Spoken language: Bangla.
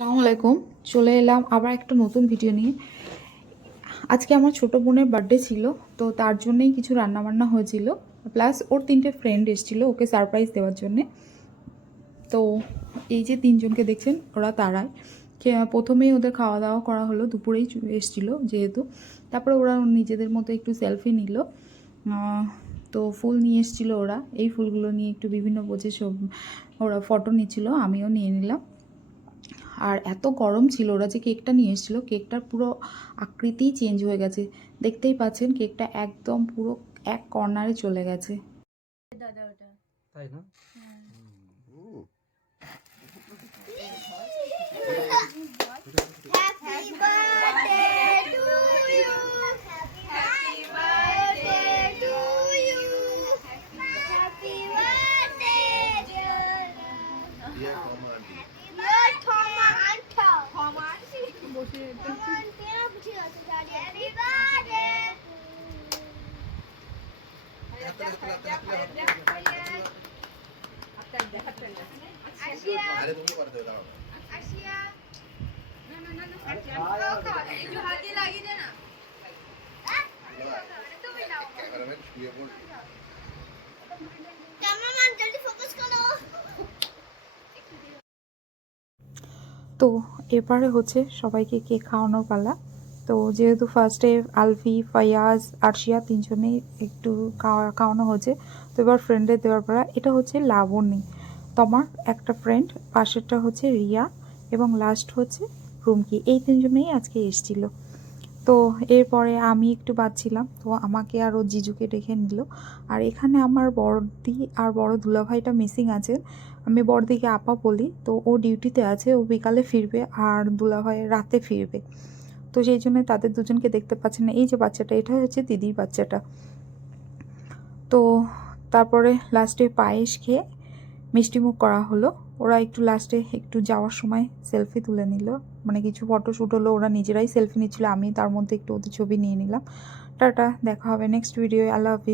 আসসালামু আলাইকুম। চলে এলাম আবার একটা নতুন ভিডিও নিয়ে। আজকে আমার ছোট বোনের বার্থডে ছিল, তো তার জন্যই কিছু রান্নাবান্না হয়েছিল, প্লাস ওর 3টে ফ্রেন্ড এসেছিল ওকে সারপ্রাইজ দেওয়ার জন্যে। তো এই যে 3জনকে দেখছেন ওরা তারাই। প্রথমেই ওদের খাওয়া দাওয়া করা হলো, দুপুরেই এসেছিলো যেহেতু। তারপরে ওরা নিজেদের মতো একটু সেলফি নিল। তো ফুল নিয়ে এসেছিলো ওরা, এই ফুলগুলো নিয়ে একটু বিভিন্ন পোজে সব ওরা ফটো নিচ্ছিল, আমিও নিয়ে নিলাম। আর এত গরম ছিল, ওরা যে কেকটা নিয়ে এসেছিলো কেকটার পুরো আকৃতিই চেঞ্জ হয়ে গেছে। দেখতেই পাচ্ছেন কেকটা একদম পুরো এক কর্নারে চলে গেছে। তাই না? Happy birthday to you. Happy birthday to you. Happy birthday, dear. Dear Thoma Anta. Thoma Aunty. Thoma Aunty না বুঝে গেছে দাদি। Happy birthday. আসিয়া। আরে তুমি করতে দাও। আসিয়া। একটু হাতে লাগিয়ে দে না। তুমি নাও। ক্যামেরাম্যান শুয়ে পড়। ক্যামেরাম্যান জলদি ফোকাস করো। তো এবারে হচ্ছে সবাইকে কেক খাওয়ানোর পালা। তো যেহেতু ফার্স্টে আলফি, ফায়াজ, আরশিয়া 3জনেই একটু খাওয়ানো হচ্ছে, তো এবার ফ্রেন্ডের দেওয়ার পালা। এটা হচ্ছে লাবণী, তোমার একটা ফ্রেন্ড, পাশেরটা হচ্ছে রিয়া, এবং লাস্ট হচ্ছে রুমকি। এই 3জনেই আজকে এসেছিলো। তো এরপরে আমি একটু বাঁচছিলাম, তো আমাকে আর ও জিজুকে ডেকে নিল। আর এখানে আমার বড়দি আর বড় দুলাভাইটা মিসিং আছে। আমি বড়দিকে আপা বলি, তো ও ডিউটিতে আছে, ও বিকালে ফিরবে আর দুলাভাই রাতে ফিরবে। তো সেই জন্য তাদের দুজনকে দেখতে পাচ্ছেন না। এই যে বাচ্চাটা, এটা হচ্ছে দিদির বাচ্চাটা। তো তারপরে লাস্টে পায়েস খেয়ে মিষ্টিমুখ করা হলো। ওরা একটু লাস্টে একটু যাওয়ার সময় সেলফি তুলে নিল, মানে কিছু ফটোশ্যুট হলো, ওরা নিজেরাই সেলফি নিচ্ছিল, আমি তার মধ্যে একটু ওদের ছবি নিয়ে নিলাম। টাটা, দেখা হবে নেক্সট ভিডিওয়ে। আল্লাহ হাফিজ।